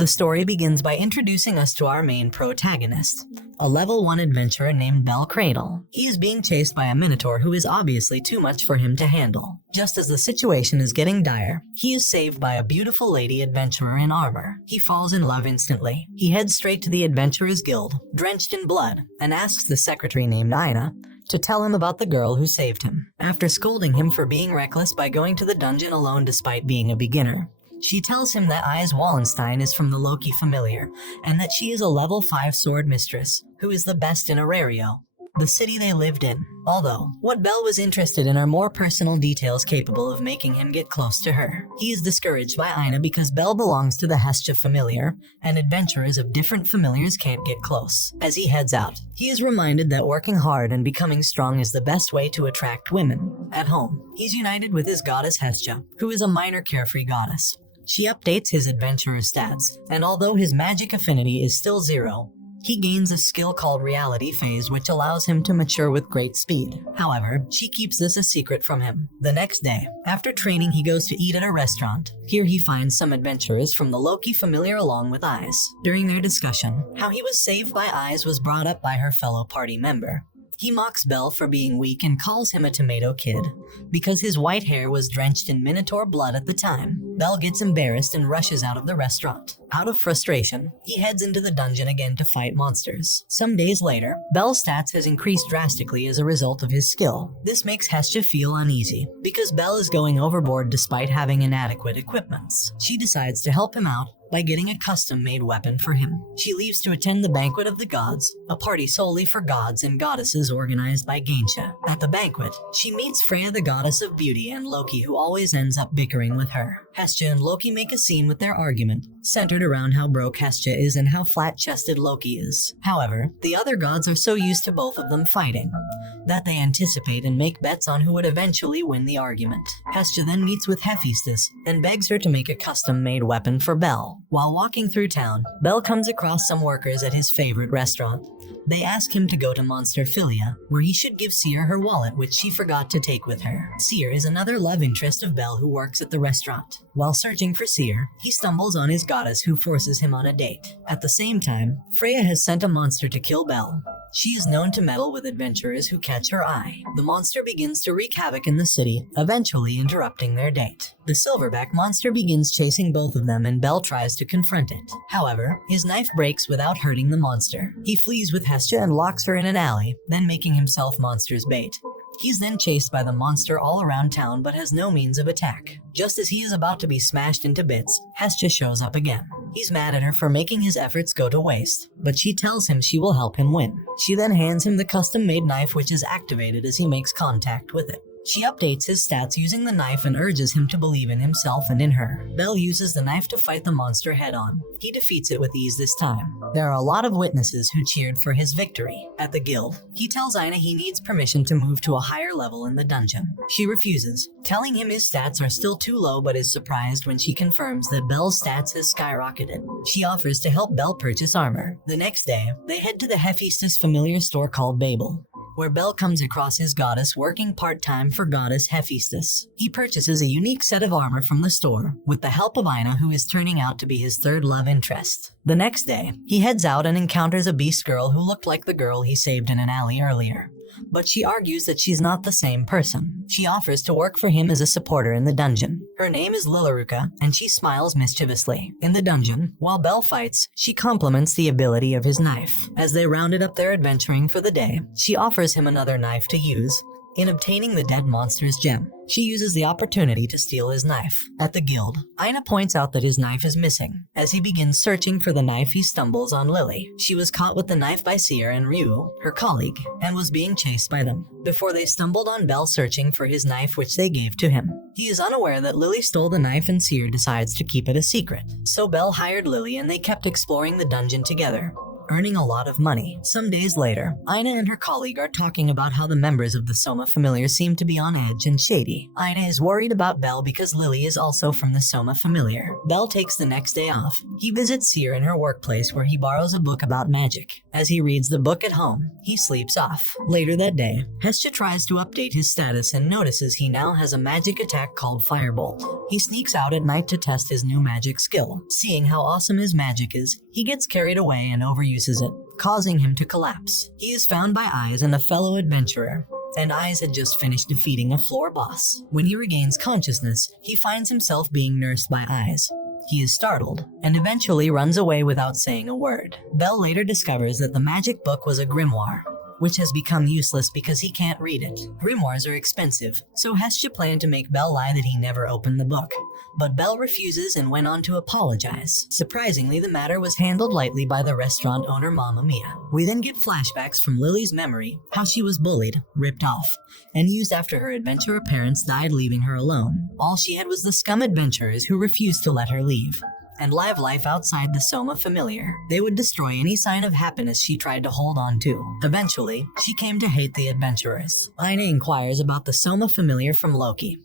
The story begins by introducing us to our main protagonist, a level 1 adventurer named Cranel. He is being chased by a minotaur who is obviously too much for him to handle. Just as the situation is getting dire, he is saved by a beautiful lady adventurer in armor. He falls in love instantly. He heads straight to the Adventurers Guild, drenched in blood, and asks the secretary named Ina to tell him about the girl who saved him. After scolding him for being reckless by going to the dungeon alone despite being a beginner, she tells him that Ise Wallenstein is from the Loki familiar, and that she is a level 5 sword mistress, who is the best in Arario, the city they lived in. Although, what Bell was interested in are more personal details capable of making him get close to her. He is discouraged by Ina because Bell belongs to the Hestia familiar, and adventurers of different familiars can't get close. As he heads out, he is reminded that working hard and becoming strong is the best way to attract women. At home, he's united with his goddess Hestia, who is a minor carefree goddess. She updates his adventurer stats, and although his magic affinity is still 0, he gains a skill called Reality Phase which allows him to mature with great speed. However, she keeps this a secret from him. The next day, after training, he goes to eat at a restaurant. Here he finds some adventurers from the Loki familiar along with Ise. During their discussion, how he was saved by Ise was brought up by her fellow party member. He mocks Bell for being weak and calls him a tomato kid, because his white hair was drenched in minotaur blood at the time. Bell gets embarrassed and rushes out of the restaurant. Out of frustration, he heads into the dungeon again to fight monsters. Some days later, Bell's stats has increased drastically as a result of his skill. This makes Hestia feel uneasy, because Bell is going overboard despite having inadequate equipments. She decides to help him out by getting a custom-made weapon for him. She leaves to attend the Banquet of the Gods, a party solely for gods and goddesses organized by Gainsha. At the banquet, she meets Freya, the goddess of beauty, and Loki, who always ends up bickering with her. Hestia and Loki make a scene with their argument, centered around how broke Hestia is and how flat-chested Loki is. However, the other gods are so used to both of them fighting that they anticipate and make bets on who would eventually win the argument. Hestia then meets with Hephaestus and begs her to make a custom-made weapon for Bell. While walking through town, Bell comes across some workers at his favorite restaurant. They ask him to go to Monster Philia, where he should give Seer her wallet, which she forgot to take with her. Seer is another love interest of Bell who works at the restaurant. While searching for Seer, he stumbles on his goddess who forces him on a date. At the same time, Freya has sent a monster to kill Bell. She is known to meddle with adventurers who catch her eye. The monster begins to wreak havoc in the city, eventually interrupting their date. The silverback monster begins chasing both of them and Bell tries to confront it. However, his knife breaks without hurting the monster. He flees with Hestia and locks her in an alley, then making himself monster's bait. He's then chased by the monster all around town but has no means of attack. Just as he is about to be smashed into bits, Hestia shows up again. He's mad at her for making his efforts go to waste, but she tells him she will help him win. She then hands him the custom-made knife which is activated as he makes contact with it. She updates his stats using the knife and urges him to believe in himself and in her. Bell uses the knife to fight the monster head-on. He defeats it with ease this time. There are a lot of witnesses who cheered for his victory. At the guild, he tells Ina he needs permission to move to a higher level in the dungeon. She refuses, telling him his stats are still too low, but is surprised when she confirms that Bell's stats has skyrocketed. She offers to help Bell purchase armor. The next day, they head to the Hephaestus familiar store called Babel, where Bell comes across his goddess working part-time for goddess Hephaestus. He purchases a unique set of armor from the store, with the help of Ina, who is turning out to be his third love interest. The next day, he heads out and encounters a beast girl who looked like the girl he saved in an alley earlier. But she argues that she's not the same person. She offers to work for him as a supporter in the dungeon. Her name is Lilaruka, and she smiles mischievously. In the dungeon, while Bell fights, she compliments the ability of his knife. As they rounded up their adventuring for the day, she offers him another knife to use in obtaining the dead monster's gem. She uses the opportunity to steal his knife. At the guild, Ina points out that his knife is missing. As he begins searching for the knife, he stumbles on Lily. She was caught with the knife by Seer and Ryu, her colleague, and was being chased by them, before they stumbled on Bell searching for his knife, which they gave to him. He is unaware that Lily stole the knife and Seer decides to keep it a secret. So Bell hired Lily and they kept exploring the dungeon together. earning a lot of money. Some days later, Ina and her colleague are talking about how the members of the Soma Familiar seem to be on edge and shady. Ina is worried about Belle because Lily is also from the Soma Familiar. Belle takes the next day off. He visits Seer in her workplace where he borrows a book about magic. As he reads the book at home, he sleeps off. Later that day, Hestia tries to update his status and notices he now has a magic attack called Firebolt. He sneaks out at night to test his new magic skill. Seeing how awesome his magic is, he gets carried away and overuses it, causing him to collapse. He is found by Eyes and a fellow adventurer, and Eyes had just finished defeating a floor boss. When he regains consciousness, he finds himself being nursed by Eyes. He is startled, and eventually runs away without saying a word. Belle later discovers that the magic book was a grimoire, which has become useless because he can't read it. Grimoires are expensive, so Hestia planned to make Belle lie that he never opened the book. But Belle refuses and went on to apologize. Surprisingly, the matter was handled lightly by the restaurant owner Mamma Mia. We then get flashbacks from Lily's memory, how she was bullied, ripped off, and used after her adventurer parents died, leaving her alone. All she had was the scum adventurers who refused to let her leave and live life outside the Soma Familiar. They would destroy any sign of happiness she tried to hold on to. Eventually, she came to hate the adventurers. Ina inquires about the Soma Familiar from Loki,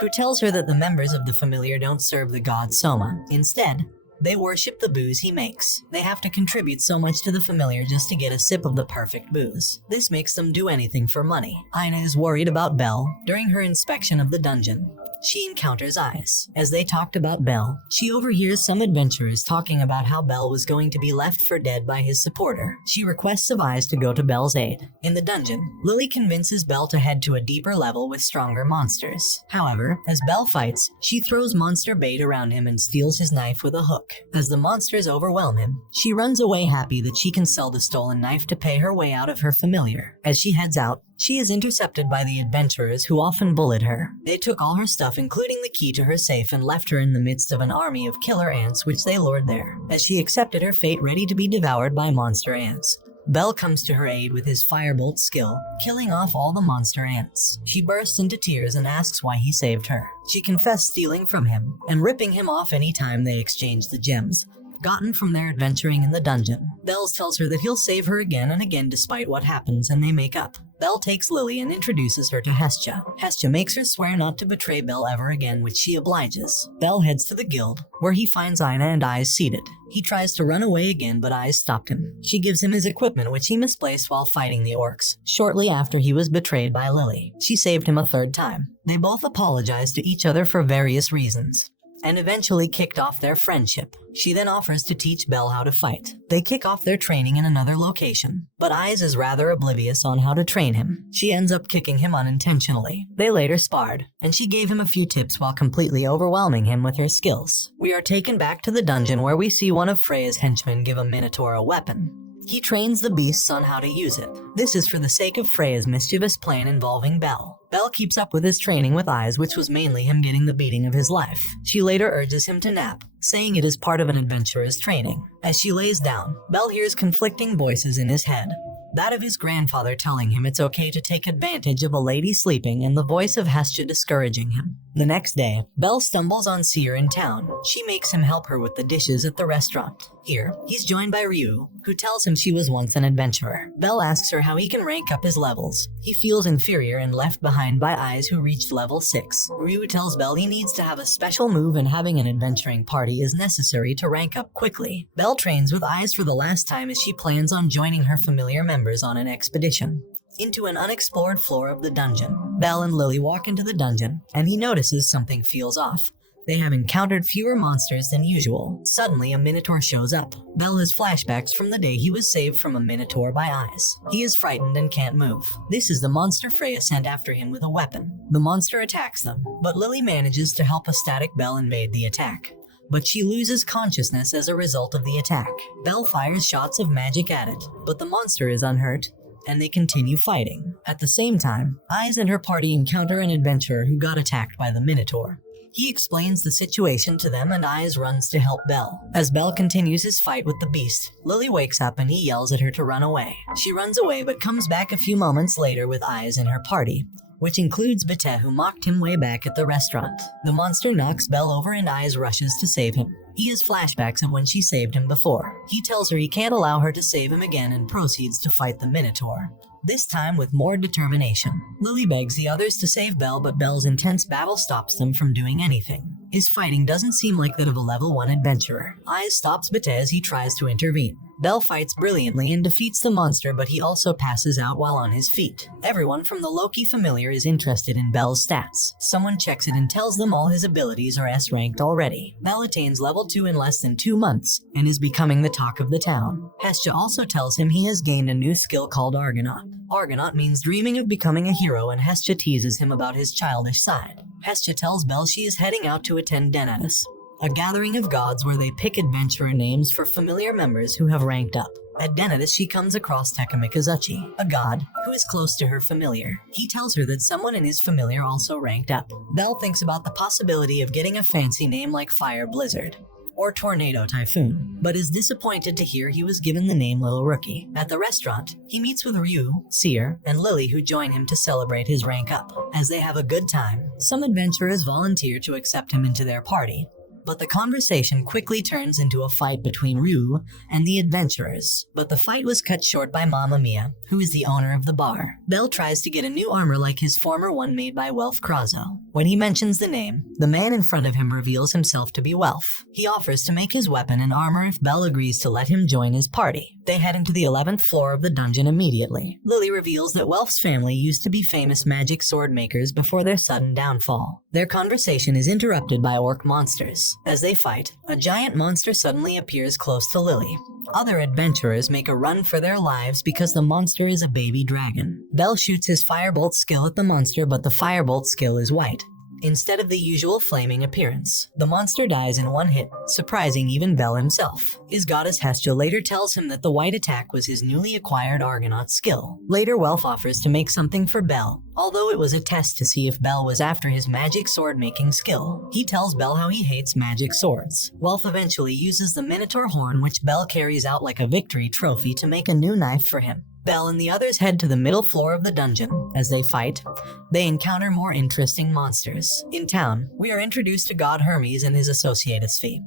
who tells her that the members of the Familiar don't serve the god Soma. Instead, they worship the booze he makes. They have to contribute so much to the Familiar just to get a sip of the perfect booze. This makes them do anything for money. Ina is worried about Belle. During her inspection of the dungeon, she encounters Eyes. As they talked about Belle, she overhears some adventurers talking about how Belle was going to be left for dead by his supporter. She requests of Eyes to go to Belle's aid. In the dungeon, Lily convinces Belle to head to a deeper level with stronger monsters. However, as Belle fights, she throws monster bait around him and steals his knife with a hook. As the monsters overwhelm him, she runs away happy that she can sell the stolen knife to pay her way out of her familiar. As she heads out, she is intercepted by the adventurers who often bullied her. They took all her stuff, including the key to her safe, and left her in the midst of an army of killer ants which they lured there. As she accepted her fate, ready to be devoured by monster ants, Belle comes to her aid with his firebolt skill, killing off all the monster ants. She bursts into tears and asks why he saved her. She confessed stealing from him and ripping him off any time they exchanged the gems gotten from their adventuring in the dungeon. Belle tells her that he'll save her again and again despite what happens, and they make up. Belle takes Lily and introduces her to Hestia. Hestia makes her swear not to betray Belle ever again, which she obliges. Belle heads to the guild, where he finds Ina and Eyes seated. He tries to run away again, but Eyes stopped him. She gives him his equipment, which he misplaced while fighting the orcs. Shortly after he was betrayed by Lily, she saved him a third time. They both apologize to each other for various reasons, and eventually kicked off their friendship. She then offers to teach Belle how to fight. They kick off their training in another location, but Eyes is rather oblivious on how to train him. She ends up kicking him unintentionally. They later sparred, and she gave him a few tips while completely overwhelming him with her skills. We are taken back to the dungeon where we see one of Freya's henchmen give a minotaur a weapon. He trains the beasts on how to use it. This is for the sake of Freya's mischievous plan involving Belle. Belle keeps up with his training with Eyes, which was mainly him getting the beating of his life. She later urges him to nap, saying it is part of an adventurer's training. As she lays down, Belle hears conflicting voices in his head. That of his grandfather telling him it's okay to take advantage of a lady sleeping, and the voice of Hestia discouraging him. The next day, Belle stumbles on Seer in town. She makes him help her with the dishes at the restaurant. Here, he's joined by Ryu, who tells him she was once an adventurer. Belle asks her how he can rank up his levels. He feels inferior and left behind by Eyes, who reached level 6. Ryu tells Belle he needs to have a special move and having an adventuring party is necessary to rank up quickly. Belle trains with Eyes for the last time as she plans on joining her familiar members on an expedition into an unexplored floor of the dungeon. Belle and Lily walk into the dungeon, and he notices something feels off. They have encountered fewer monsters than usual. Suddenly, a minotaur shows up. Belle has flashbacks from the day he was saved from a minotaur by Eyes. He is frightened and can't move. This is the monster Freya sent after him with a weapon. The monster attacks them, but Lily manages to help a static Belle invade the attack, but she loses consciousness as a result of the attack. Belle fires shots of magic at it, but the monster is unhurt, and they continue fighting. At the same time, Eyes and her party encounter an adventurer who got attacked by the minotaur. He explains the situation to them, and Eyes runs to help Belle. As Belle continues his fight with the beast, Lily wakes up and he yells at her to run away. She runs away but comes back a few moments later with Eyes and her party, which includes Bete, who mocked him way back at the restaurant. The monster knocks Belle over and Eyes rushes to save him. He has flashbacks of when she saved him before. He tells her he can't allow her to save him again and proceeds to fight the Minotaur. This time with more determination. Lily begs the others to save Belle, but Belle's intense battle stops them from doing anything. His fighting doesn't seem like that of a level 1 adventurer. Eyes stops Bete as he tries to intervene. Belle fights brilliantly and defeats the monster, but he also passes out while on his feet. Everyone from the Loki familiar is interested in Belle's stats. Someone checks it and tells them all his abilities are S-ranked already. Belle attains level 2 in less than 2 months and is becoming the talk of the town. Hestia also tells him he has gained a new skill called Argonaut. Argonaut means dreaming of becoming a hero, and Hestia teases him about his childish side. Hestia tells Belle she is heading out to attend Denatus, a gathering of gods where they pick adventurer names for familiar members who have ranked up. At Denatus, she comes across Takemikazuchi, a god who is close to her familiar. He tells her that someone in his familiar also ranked up. Belle thinks about the possibility of getting a fancy name like Fire Blizzard or Tornado Typhoon, but is disappointed to hear he was given the name Little Rookie. At the restaurant, he meets with Ryu, Seer, and Lily, who join him to celebrate his rank up. As they have a good time, some adventurers volunteer to accept him into their party, but the conversation quickly turns into a fight between Ryu and the adventurers. But the fight was cut short by Mamma Mia, who is the owner of the bar. Belle tries to get a new armor like his former one made by Welf Krazo. When he mentions the name, the man in front of him reveals himself to be Welf. He offers to make his weapon and armor if Belle agrees to let him join his party. They head into the 11th floor of the dungeon immediately. Lily reveals that Welf's family used to be famous magic sword makers before their sudden downfall. Their conversation is interrupted by orc monsters. As they fight, a giant monster suddenly appears close to Lily. Other adventurers make a run for their lives because the monster is a baby dragon. Belle shoots his firebolt skill at the monster, but the firebolt skill is white instead of the usual flaming appearance. The monster dies in one hit, surprising even Belle himself. His goddess Hestia later tells him that the white attack was his newly acquired Argonaut skill. Later, Welf offers to make something for Belle, although it was a test to see if Belle was after his magic sword-making skill. He tells Belle how he hates magic swords. Welf eventually uses the Minotaur horn, which Belle carries out like a victory trophy, to make a new knife for him. Belle and the others head to the middle floor of the dungeon. As they fight, they encounter more interesting monsters. In town, we are introduced to God Hermes and his associate Sphi,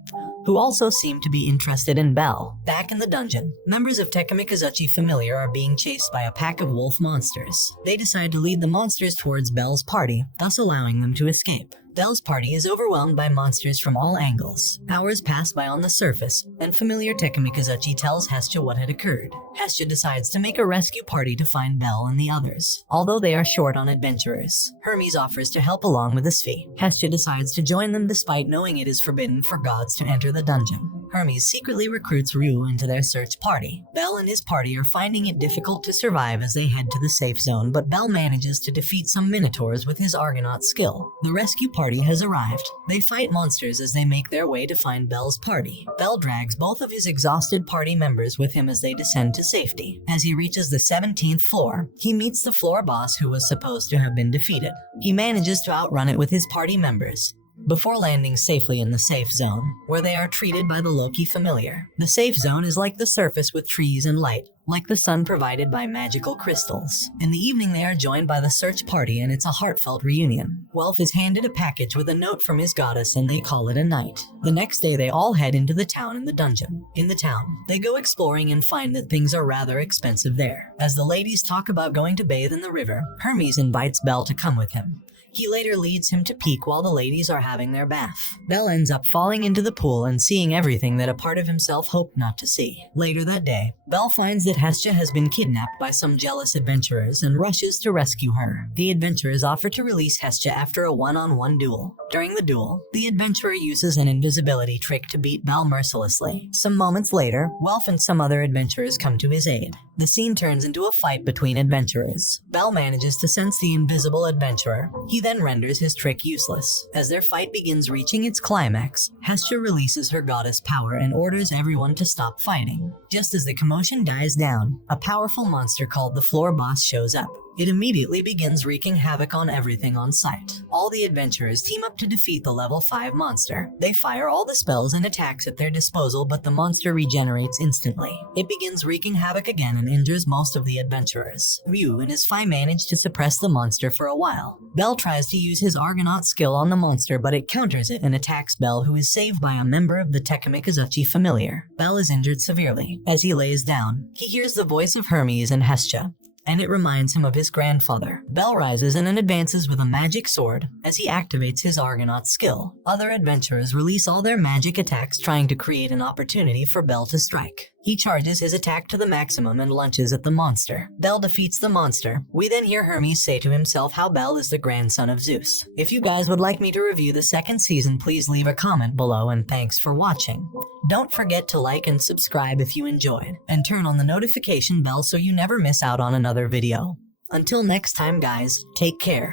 who also seem to be interested in Belle. Back in the dungeon, members of Takemikazuchi Familiar are being chased by a pack of wolf monsters. They decide to lead the monsters towards Belle's party, thus allowing them to escape. Belle's party is overwhelmed by monsters from all angles. Hours pass by on the surface, and familiar Takemikazuchi tells Hestia what had occurred. Hestia decides to make a rescue party to find Belle and the others, although they are short on adventurers. Hermes offers to help along with the Sphi. Hestia decides to join them despite knowing it is forbidden for gods to enter the dungeon. Hermes secretly recruits Ryu into their search party. Belle and his party are finding it difficult to survive as they head to the safe zone, but Belle manages to defeat some minotaurs with his Argonaut skill. The rescue party has arrived. They fight monsters as they make their way to find Belle's party. Belle drags both of his exhausted party members with him as they descend to safety. As he reaches the 17th floor, he meets the floor boss who was supposed to have been defeated. He manages to outrun it with his party members, before landing safely in the safe zone, where they are treated by the Loki familiar. The safe zone is like the surface with trees and light, like the sun provided by magical crystals. In the evening, they are joined by the search party, and it's a heartfelt reunion. Welf is handed a package with a note from his goddess, and they call it a night. The next day, they all head into the town and the dungeon. In the town, they go exploring and find that things are rather expensive there. As the ladies talk about going to bathe in the river, Hermes invites Belle to come with him. He later leads him to peek while the ladies are having their bath. Belle ends up falling into the pool and seeing everything that a part of himself hoped not to see. Later that day, Belle finds that Hestia has been kidnapped by some jealous adventurers and rushes to rescue her. The adventurers offer to release Hestia after a one-on-one duel. During the duel, the adventurer uses an invisibility trick to beat Belle mercilessly. Some moments later, Welf and some other adventurers come to his aid. The scene turns into a fight between adventurers. Belle manages to sense the invisible adventurer. He then renders his trick useless. As their fight begins reaching its climax, Hestia releases her goddess power and orders everyone to stop fighting. Just as the commotion dies down, a powerful monster called the Floor Boss shows up. It immediately begins wreaking havoc on everything on sight. All the adventurers team up to defeat the level 5 monster. They fire all the spells and attacks at their disposal, but the monster regenerates instantly. It begins wreaking havoc again and injures most of the adventurers. Ryu and his Fi manage to suppress the monster for a while. Bell tries to use his Argonaut skill on the monster, but it counters it and attacks Bell, who is saved by a member of the Tekkamikazuchi familiar. Bell is injured severely. As he lays down, he hears the voice of Hermes and Hestia, and it reminds him of his grandfather. Bell rises and then advances with a magic sword as he activates his Argonaut skill. Other adventurers release all their magic attacks, trying to create an opportunity for Bell to strike. He charges his attack to the maximum and lunges at the monster. Bell defeats the monster. We then hear Hermes say to himself how Bell is the grandson of Zeus. If you guys would like me to review the second season, please leave a comment below, and thanks for watching. Don't forget to like and subscribe if you enjoyed, and turn on the notification bell so you never miss out on another video. Until next time guys, take care.